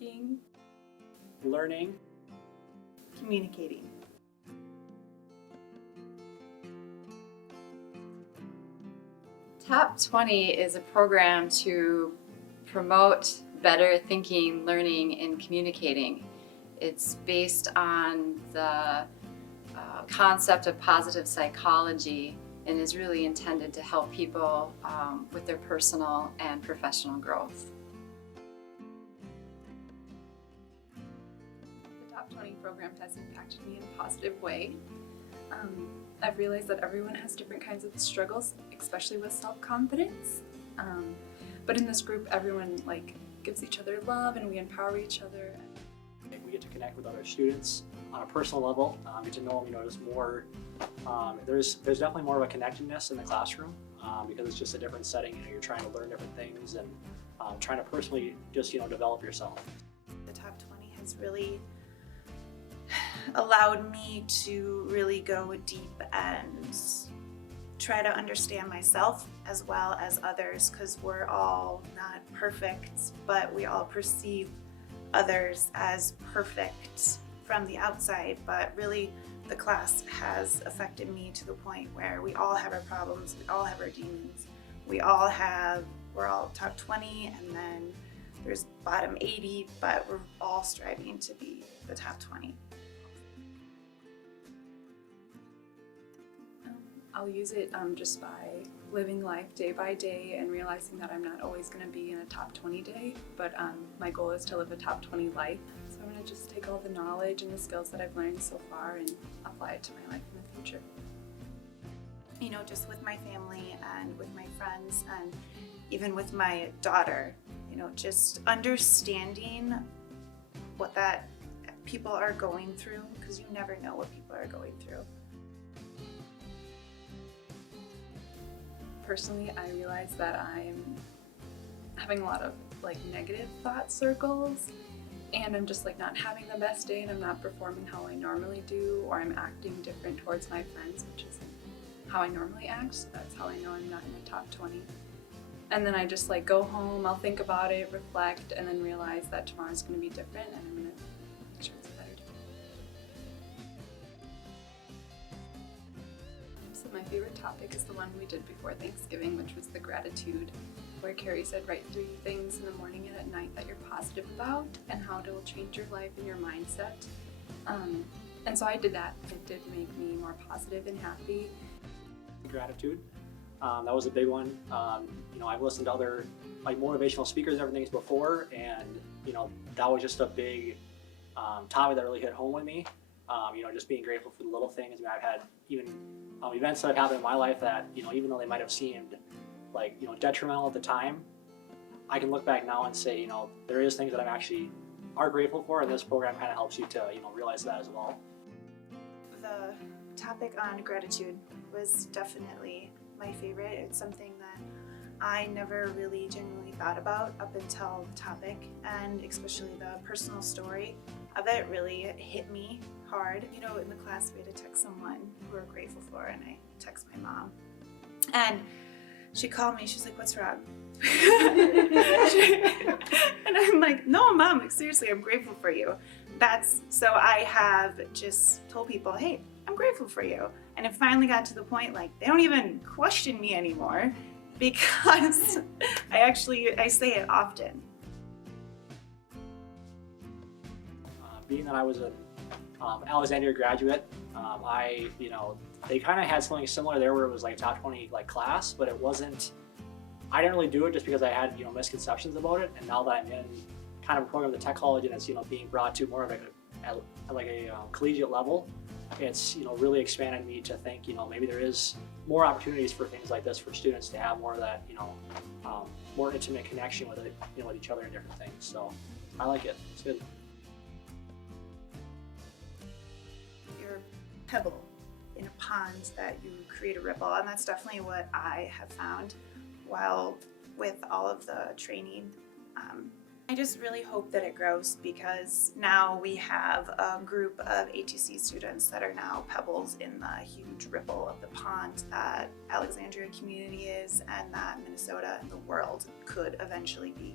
thinking, learning, communicating. Top 20 is a program to promote better thinking, learning, and communicating. It's based on the concept of positive psychology and is really intended to help people with their personal and professional growth. the Top 20 program has impacted me in a positive way. I've realized that everyone has different kinds of struggles, especially with self-confidence. But in this group, everyone gives each other love and we empower each other. we get to connect with other students on a personal level, get to know them, there's more, there's definitely more of a connectedness in the classroom because it's just a different setting. You're trying to learn different things and trying to personally just, develop yourself. The Top 20 has really allowed me to really go deep and try to understand myself as well as others, because we're all not perfect, but we all perceive others as perfect from the outside. But really, the class has affected me to the point where we all have our problems, we all have our demons, we're all top 20, and then there's bottom 80, but we're all striving to be the top 20. I'll use it just by living life day by day and realizing that I'm not always going to be in a top 20 day, but my goal is to live a top 20 life. So I'm going to just take all the knowledge and the skills that I've learned so far and apply it to my life in the future. Just with my family and with my friends and even with my daughter, just understanding what that people are going through, because you never know what people are going through. Personally, I realize that I'm having a lot of negative thought circles, and I'm just not having the best day, and I'm not performing how I normally do, or I'm acting different towards my friends, which isn't how I normally act. So that's how I know I'm not in the top 20. And then I just go home, I'll think about it, reflect, and then realize that tomorrow's going to be different, and I'm going to make sure it's a better day. So my favorite topic is the one we did before Thanksgiving, which was the gratitude, where Carrie said write 3 things in the morning and at night that you're positive about and how it will change your life and your mindset. And so I did that. It did make me more positive and happy. Gratitude, that was a big one. I've listened to other motivational speakers and everything before, and that was just a big topic that really hit home with me. Just being grateful for the little things. I've had even events that have happened in my life that, even though they might have seemed detrimental at the time, I can look back now and say, there is things that I'm actually are grateful for, and this program kind of helps you to, realize that as well. The topic on gratitude was definitely my favorite. It's something that I never really genuinely thought about up until the topic, and especially the personal story of it really hit me hard. In the class we had to text someone who we're grateful for, and I text my mom. And she called me, she's like, "What's wrong?" And I'm like, "No, Mom, seriously, I'm grateful for you." So I have just told people, "Hey, I'm grateful for you." And it finally got to the point, they don't even question me anymore, because I say it often. Being that I was an Alexandria graduate, they kind of had something similar there where it was a top 20 class, but it wasn't, I didn't really do it just because I had misconceptions about it. And now that I'm in kind of a program at the Tech College, and it's being brought to more of a collegiate level, it's really expanded me to think maybe there is more opportunities for things like this for students to have more of that more intimate connection with it, with each other and different things. So I like it. It's good. You're a pebble in a pond that you create a ripple, and that's definitely what I have found while with all of the training. I just really hope that it grows, because now we have a group of ATC students that are now pebbles in the huge ripple of the pond that Alexandria community is, and that Minnesota and the world could eventually be.